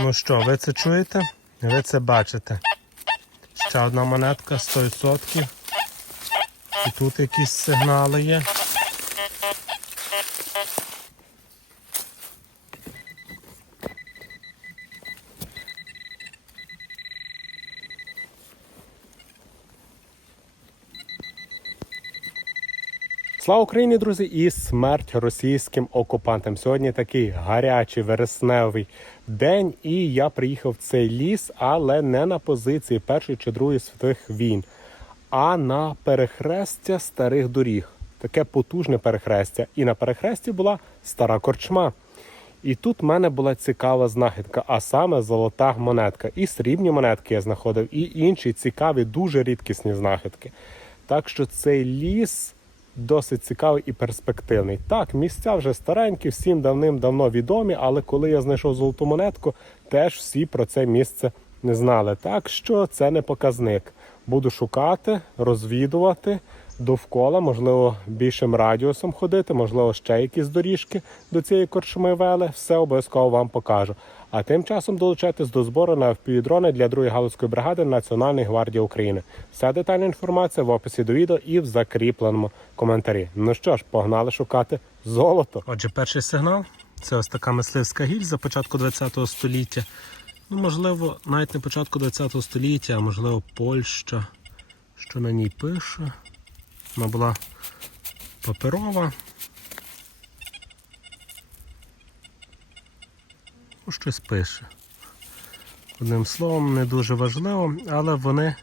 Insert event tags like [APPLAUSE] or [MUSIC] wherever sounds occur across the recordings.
Ну що, ви це чуєте? Ви це бачите. Ще одна монетка 100%. І тут якісь сигнали є. Слава Україні, друзі, і смерть російським окупантам. Сьогодні такий гарячий вересневий день, і я приїхав в цей ліс, але не на позиції Першої чи Другої світових війн, а на перехрестя старих доріг. Таке потужне перехрестя. І на перехресті була стара корчма. І тут в мене була цікава знахідка, а саме золота монетка. І срібні монетки я знаходив, і інші цікаві, дуже рідкісні знахідки. Так що цей ліс досить цікавий і перспективний. Так, місця вже старенькі, всім давним-давно відомі, але коли я знайшов золоту монетку, теж всі про це місце не знали. Так що це не показник. Буду шукати, розвідувати довкола, можливо, більшим радіусом ходити, можливо, ще якісь доріжки до цієї корчми вели. Все обов'язково вам покажу. А тим часом долучайтесь до збору на впівдрони для 2-ї галузької бригади Національної гвардії України. Вся детальна інформація в описі до відео і в закріпленому коментарі. Ну що ж, погнали шукати золото. Отже, перший сигнал це ось така мисливська гільза початку ХХ століття. Ну, можливо, навіть не початку ХХ століття, а можливо, Польща. Що на ній пише? Вона була паперова. Ну, щось пише. Одним словом, не дуже важливо, але вони.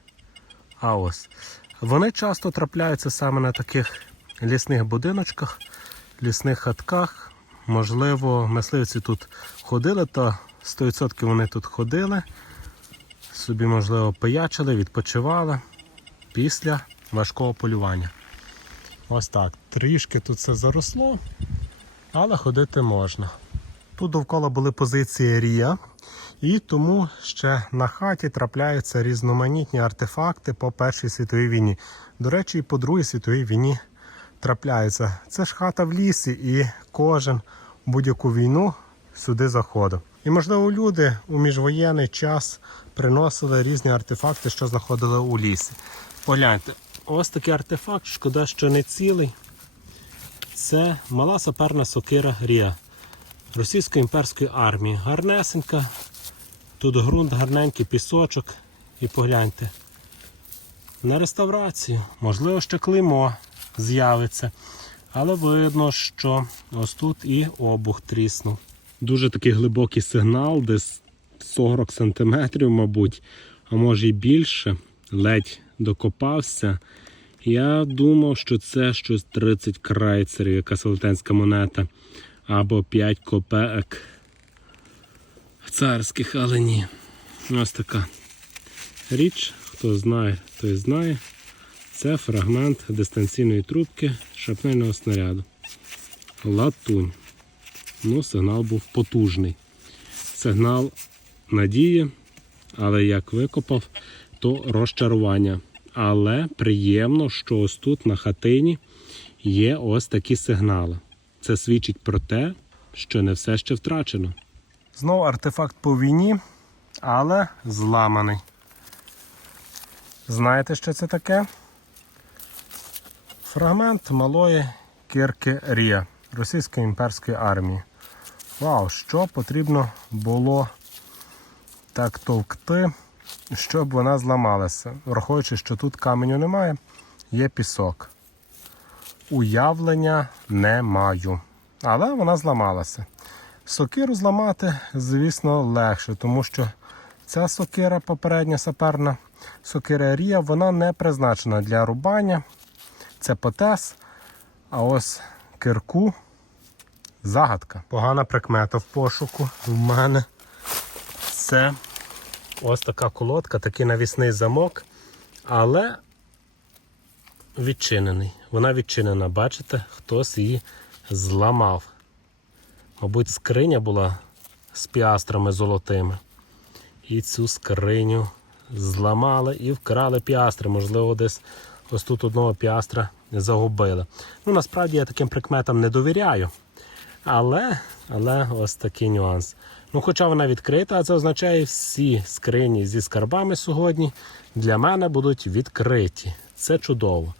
А ось. Вони часто трапляються саме на таких лісних будиночках, лісних хатках. Можливо, мисливці тут ходили, то 100% вони тут ходили. Собі, можливо, пиячили, відпочивали після важкого полювання. Ось так. Трішки тут все заросло, але ходити можна. Тут довкола були позиції Рія, і тому ще на хаті трапляються різноманітні артефакти по Першій світовій війні. До речі, і по Другій світовій війні трапляються. Це ж хата в лісі, і кожен будь-яку війну сюди заходив. І, можливо, люди у міжвоєнний час приносили різні артефакти, що знаходили у лісі. Погляньте, ось такий артефакт, шкода, що не цілий. Це мала саперна сокира Рія російської імперської армії. Гарнесенька. Тут ґрунт, гарненький пісочок. І погляньте. На реставрацію. Можливо, ще клеймо з'явиться. Але видно, що ось тут і обух тріснув. Дуже такий глибокий сигнал, десь 40 см, мабуть, а може й більше. Ледь докопався. Я думав, що це щось 30 крайцерів, якась велетенська монета. Або 5 копеек царських, але ні. Ось така річ, хто знає, той знає. Це фрагмент дистанційної трубки шапнельного снаряду. Латунь. Ну, сигнал був потужний. Сигнал надії, але як викопав, то розчарування. Але приємно, що ось тут на хатині є ось такі сигнали. Це свідчить про те, що не все ще втрачено. Знову артефакт по війні, але зламаний. Знаєте, що це таке? Фрагмент малої кирки Рія Російської імперської армії. Вау, що потрібно було так товкти, щоб вона зламалася. Враховуючи, що тут каменю немає, є пісок. Уявлення не маю. Але вона зламалася. Сокиру зламати, звісно, легше, тому що ця сокира, попередня саперна сокира Рія, вона не призначена для рубання. Це потес. А ось кирку загадка. Погана прикмета в пошуку в мене. Це ось така колодка, такий навісний замок, але відчинений. Вона відчинена, бачите, хтось її зламав. Мабуть, скриня була з піастрами золотими. І цю скриню зламали і вкрали піастри. Можливо, десь ось тут одного піастра загубили. Ну, насправді я таким прикметам не довіряю. Але але ось такий нюанс. Ну, хоча вона відкрита, а це означає, всі скрині зі скарбами сьогодні для мене будуть відкриті. Це чудово.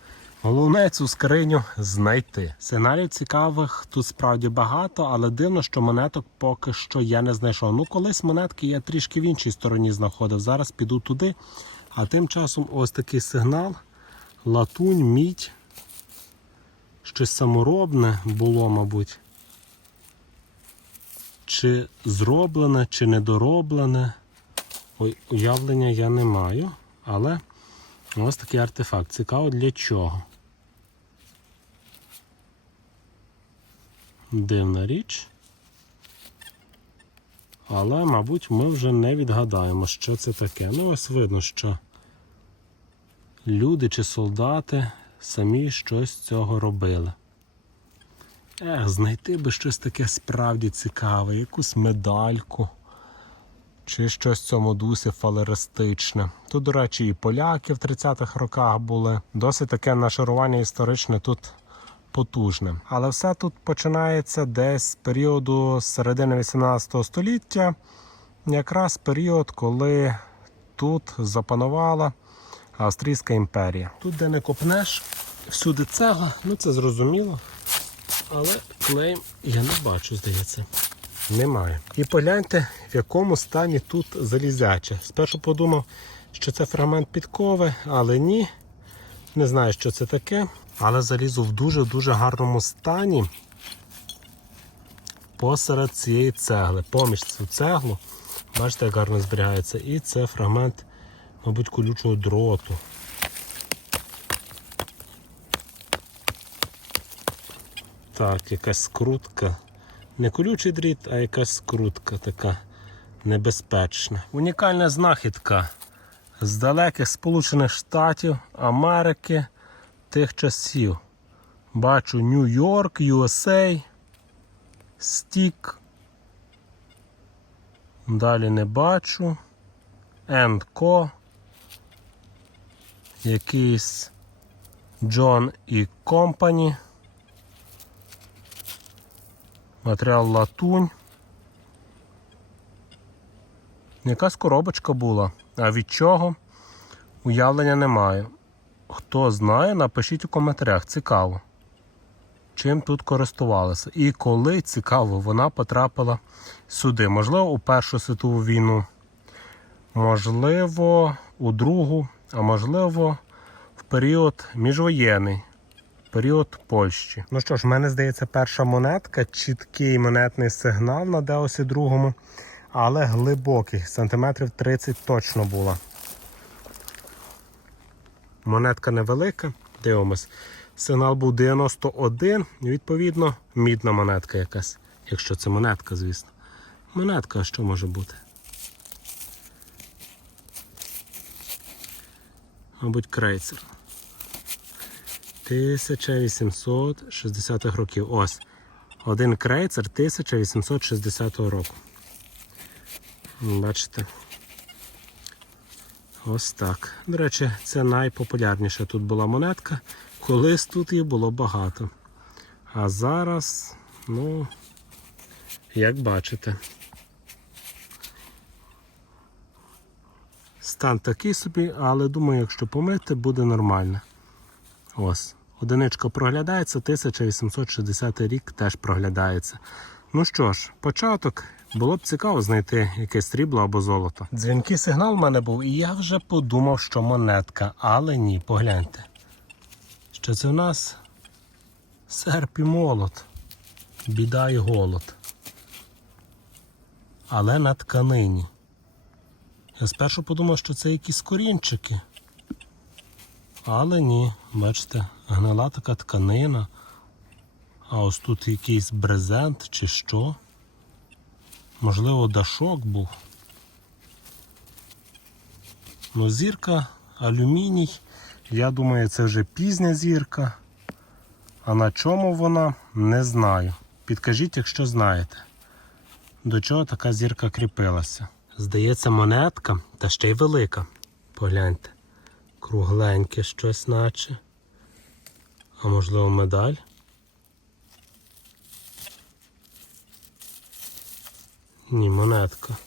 Головне цю скриню знайти. Сценаріїв цікавих тут справді багато, але дивно, що монеток поки що я не знайшов. Ну, колись монетки я трішки в іншій стороні знаходив. Зараз піду туди. А тим часом ось такий сигнал. Латунь, мідь. Щось саморобне було, мабуть. Чи зроблене, чи недороблене. Ой, уявлення я не маю, але ось такий артефакт. Цікаво для чого. Дивна річ. Але, мабуть, ми вже не відгадаємо, що це таке. Ну, ось видно, що люди чи солдати самі щось цього робили. Ех, знайти би щось таке справді цікаве, якусь медальку. Чи щось в цьому дусі фалеристичне. Тут, до речі, і поляки в 30-х роках були. Досить таке нашарування історичне тут потужне. Але все тут починається десь з періоду середини 18 століття, якраз період, коли тут запанувала Австрійська імперія. Тут, де не копнеш, всюди цегла, ну це зрозуміло. Але клейм я не бачу, здається. Немає. І погляньте, в якому стані тут залізяче. Спершу подумав, що це фрагмент підкови, але ні. Не знаю, що це таке. Але залізо в дуже-дуже гарному стані посеред цієї цегли. Поміж цю цеглу. Бачите, як гарно зберігається. І це фрагмент, мабуть, колючого дроту. Так, якась скрутка. Не колючий дріт, а якась скрутка така небезпечна. Унікальна знахідка з далеких Сполучених Штатів Америки тих часів. Бачу Нью-Йорк, USA, Стік. Далі не бачу. Co. Якийсь John і Company. Матеріал латунь. Якась коробочка була. А від чого? Уявлення немає. Хто знає, напишіть у коментарях. Цікаво. Чим тут користувалися. І коли цікаво, вона потрапила сюди. Можливо, у Першу світову війну. Можливо, у Другу, а можливо, в період міжвоєнний період Польщі. Ну що ж, в мене здається, перша монетка, чіткий монетний сигнал на Деосі другому, але глибокий, сантиметрів 30 точно була. Монетка невелика, дивимось. Сигнал був 91, і відповідно, мідна монетка якась. Якщо це монетка, звісно. Монетка, що може бути? Мабуть, крейцер. 1860 х років. Ось. Один крейцер 1860 року. Бачите? Ось так. До речі, це найпопулярніша тут була монетка. Колись тут її було багато. А зараз, ну, як бачите, стан такий собі, але думаю, якщо помити, буде нормально. Ось, одиничка проглядається, 1860 рік теж проглядається. Ну що ж, початок. Було б цікаво знайти якесь срібло або золото. Дзвінкий сигнал в мене був, і я вже подумав, що монетка, але ні, погляньте. Що це в нас серп і молот, біда і голод. Але на тканині. Я спершу подумав, що це якісь корінчики. Але ні, бачите, гнила така тканина. А ось тут якийсь брезент чи що. Можливо, дашок був. Ну, зірка, алюміній. Я думаю, це вже пізня зірка. А на чому вона, не знаю. Підкажіть, якщо знаєте, до чого така зірка кріпилася. Здається, монетка, та ще й велика. Погляньте. Кругленьке щось наче. А можливо медаль? Ні, монетка.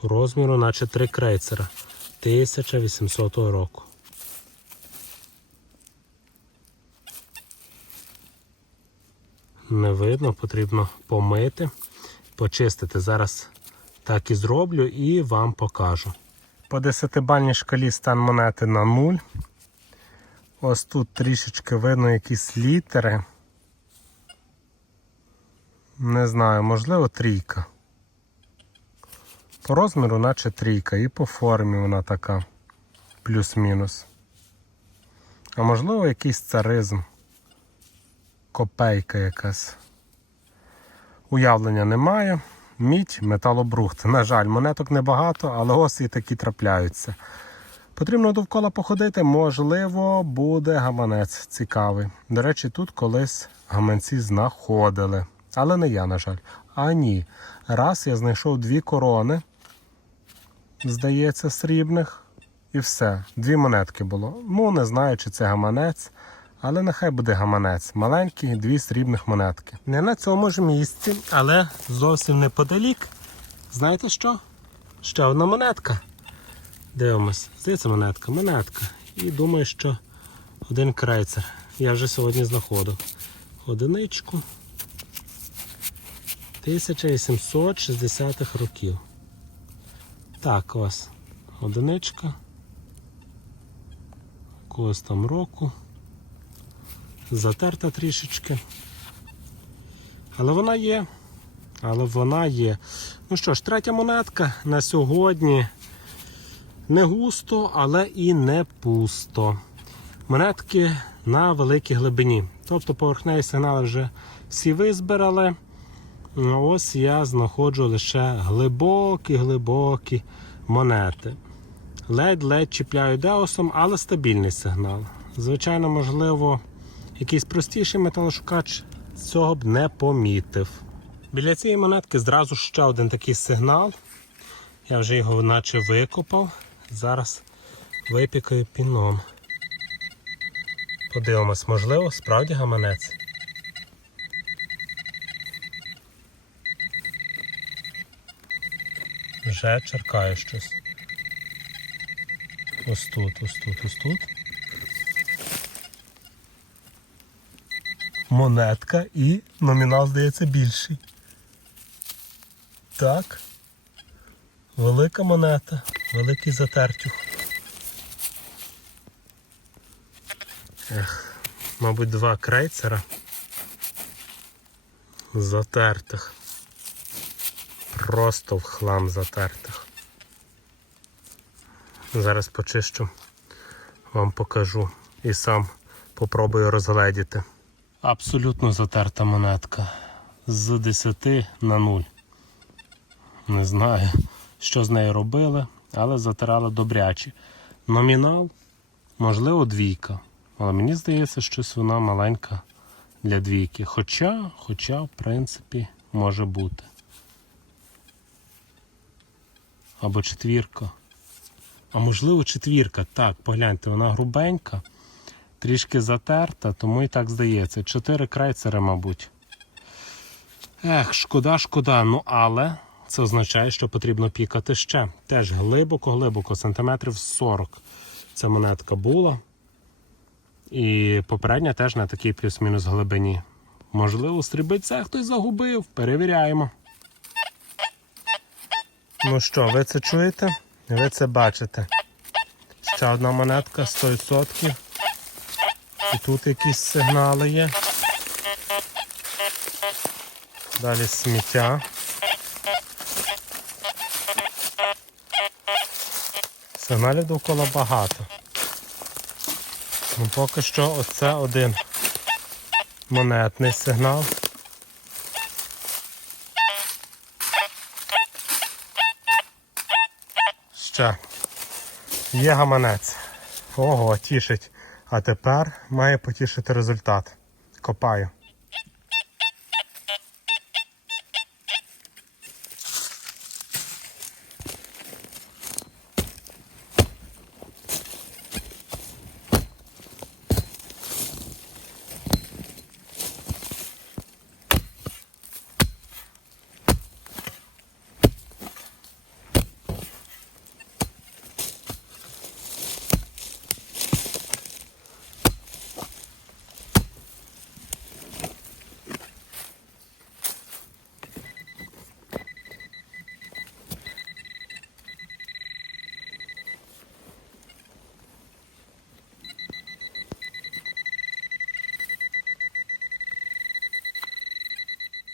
По розміру, наче три крейцера 1800 року. Не видно, потрібно помити, почистити. Зараз так і зроблю і вам покажу. По 10-бальній шкалі стан монети на 0. Ось тут трішечки видно якісь літери. Не знаю, можливо, трійка. По розміру, наче трійка, і по формі вона така. Плюс-мінус. А можливо, якийсь царизм. Копейка якась. Уявлення немає. Мідь, металобрухт. На жаль, монеток небагато, але ось і такі трапляються. Потрібно довкола походити, можливо, буде гаманець цікавий. До речі, тут колись гаманці знаходили. Але не я, на жаль. А ні. Раз я знайшов дві корони, здається, срібних. І все. Дві монетки було. Ну, не знаю, чи це гаманець, але нехай буде гаманець. Маленький, дві срібних монетки. Не на цьому ж місці, але зовсім неподалік. Знаєте що? Ще одна монетка. Дивимось. Здається, монетка, монетка. І думаю, що один крейцер. Я вже сьогодні знаходив. Одиничку. 1860-х років. Так, ось. Одиничка. Якогось там року. Затерта трішечки. Але вона є. Але вона є. Ну що ж, третя монетка на сьогодні. Не густо, але і не пусто. Монетки на великій глибині. Тобто поверхневі сигнали вже всі визбирали. Ну, Ось я знаходжу лише глибокі-глибокі монети. Ледь-ледь чіпляю деосом, але стабільний сигнал. Звичайно, можливо, якийсь простіший металошукач цього б не помітив. Біля цієї монетки зразу ще один такий сигнал. Я вже його наче викопав. Зараз випікаю піном. Подивимось, можливо, справді гаманець. Вже черкає щось. Ось тут, ось тут, ось тут. Монетка і номінал, здається, більший. Так. Велика монета, великий затертюх. Ех, мабуть, два крейцера затертих. Просто в хлам затертих. Зараз почищу, вам покажу і сам попробую розгледіти. Абсолютно затерта монетка. З 10 на 0. Не знаю, що з нею робили, але затирали добряче. Номінал, можливо, двійка. Але мені здається, щось вона маленька для двійки. Хоча, хоча, в принципі, може бути. Або четвірка. А можливо, четвірка. Так, погляньте, вона грубенька, трішки затерта, тому і так здається. Чотири крайцери, мабуть. Ех, шкода, шкода. Ну, але це означає, що потрібно пікати ще. Теж глибоко-глибоко, сантиметрів 40. Ця монетка була. І попередня теж на такій плюс-мінус глибині. Можливо, стрібиця хтось загубив. Перевіряємо. Ну що, ви це чуєте? Ви це бачите. Ще одна монетка 100%. І тут якісь сигнали є. Далі сміття. Сигналів довкола багато. Ну, поки що оце один монетний сигнал. Ще є гаманець. Ого, тішить. А тепер має потішити результат. Копаю.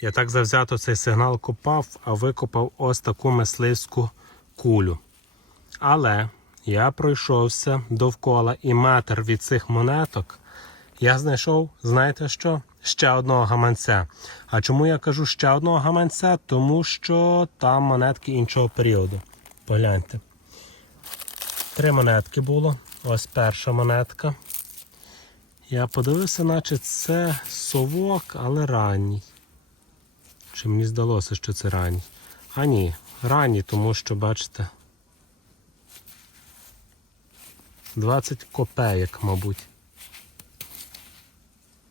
Я так завзято цей сигнал копав, а викопав ось таку мисливську кулю. Але я пройшовся довкола і метр від цих монеток. Я знайшов, знаєте що? Ще одного гаманця. А чому я кажу ще одного гаманця? Тому що там монетки іншого періоду. Погляньте. Три монетки було. Ось перша монетка. Я подивився, наче це совок, але ранній. Чи мені здалося, що це ранній? А ні, ранній, тому що, бачите, 20 копеєк, мабуть.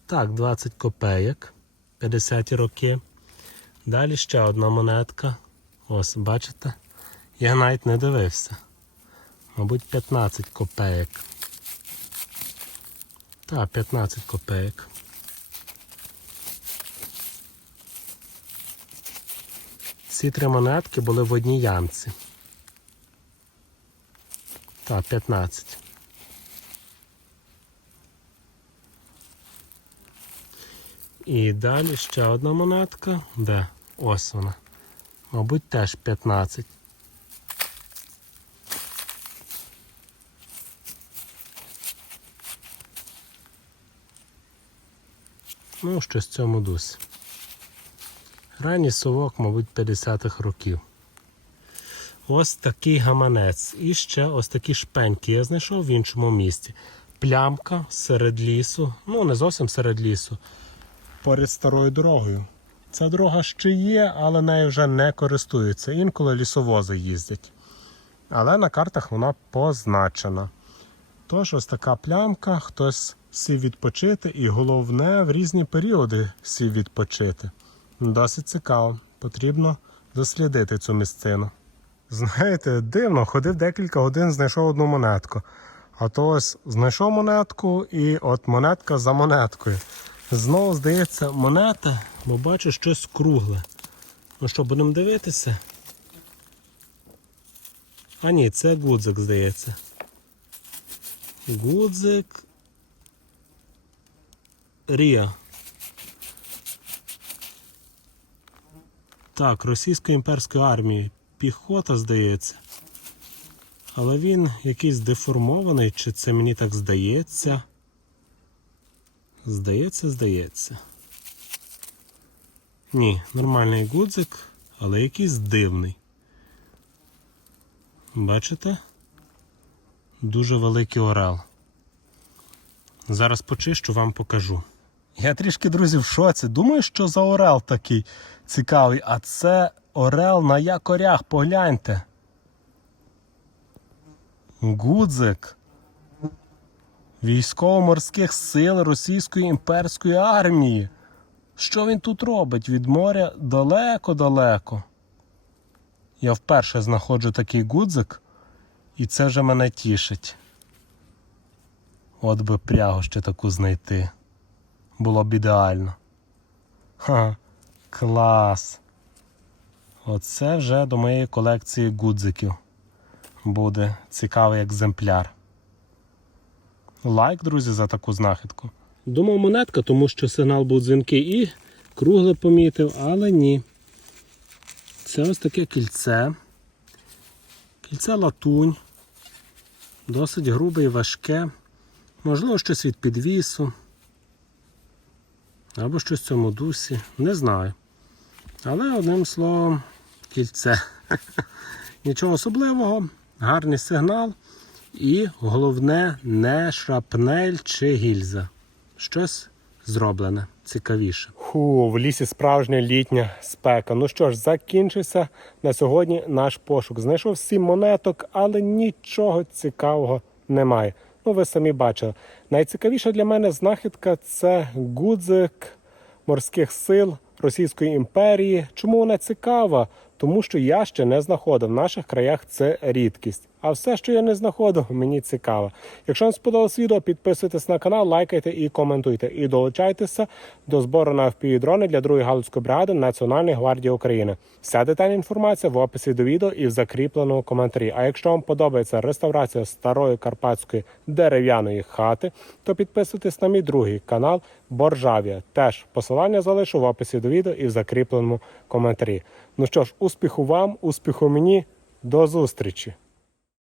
Так, 20 копеєк. 50 роки. Далі ще одна монетка. Ось, бачите? Я навіть не дивився. Мабуть, 15 копеєк. Так, 15 копеєк. Ці три монетки були в одній ямці. Так, 15. І далі ще одна монетка. Де? Ось вона. Мабуть, теж 15. Ну, щось в цьому дусі. Ранній совок, мабуть, 50-х років. Ось такий гаманець. І ще ось такі шпеньки я знайшов в іншому місці. Плямка серед лісу, ну не зовсім серед лісу, поряд старою дорогою. Ця дорога ще є, але нею вже не користуються. Інколи лісовози їздять. Але на картах вона позначена. Тож ось така плямка, хтось сів відпочити, і головне в різні періоди сів відпочити. Досить цікаво. Потрібно дослідити цю місцину. Знаєте, дивно, ходив декілька годин, знайшов одну монетку. А то ось знайшов монетку і от монетка за монеткою. Знову здається, монета, бо бачу щось кругле. Ну що, будемо дивитися? А ні, це гудзик, здається. Гудзик. Ріа. Так, російської імперської армії. Піхота, здається. Але він якийсь деформований, чи це мені так здається? Здається, здається. Ні, нормальний гудзик, але якийсь дивний. Бачите? Дуже великий орел. Зараз почищу, вам покажу. Я трішки, друзі, в шоці. Думаю, що за орел такий цікавий, а це орел на якорях, погляньте. Гудзик військово-морських сил Російської імперської армії. Що він тут робить? Від моря далеко-далеко. Я вперше знаходжу такий гудзик, і це вже мене тішить. От би прягу ще таку знайти. Було б ідеально. Ха, клас. Оце вже до моєї колекції гудзиків буде цікавий екземпляр. Лайк, друзі, за таку знахідку. Думав монетка, тому що сигнал був дзвінкий і кругле помітив, але ні. Це ось таке кільце. Кільце латунь. Досить грубе і важке. Можливо, щось від підвісу. Або щось в цьому дусі. Не знаю. Але одним словом, кільце. [LAUGHS] Нічого особливого, гарний сигнал. І головне, не шрапнель чи гільза. Щось зроблене, цікавіше. Ху, в лісі справжня літня спека. Ну що ж, закінчився на сьогодні наш пошук. Знайшов сім монеток, але нічого цікавого немає. Ну, ви самі бачили. Найцікавіша для мене знахідка це гудзик морських сил Російської імперії. Чому вона цікава? Тому що я ще не знаходив. В наших краях це рідкість. А все, що я не знаходив, мені цікаво. Якщо вам сподобалось відео, підписуйтесь на канал, лайкайте і коментуйте. І долучайтеся до збору на FPV-дрони для другої галузької бригади Національної гвардії України. Вся детальна інформація в описі до відео і в закріпленому коментарі. А якщо вам подобається реставрація старої карпатської дерев'яної хати, то підписуйтесь на мій другий канал Боржавія. Теж посилання залишу в описі до відео і в закріпленому коментарі. Ну що ж, успіху вам, успіху мені, до зустрічі!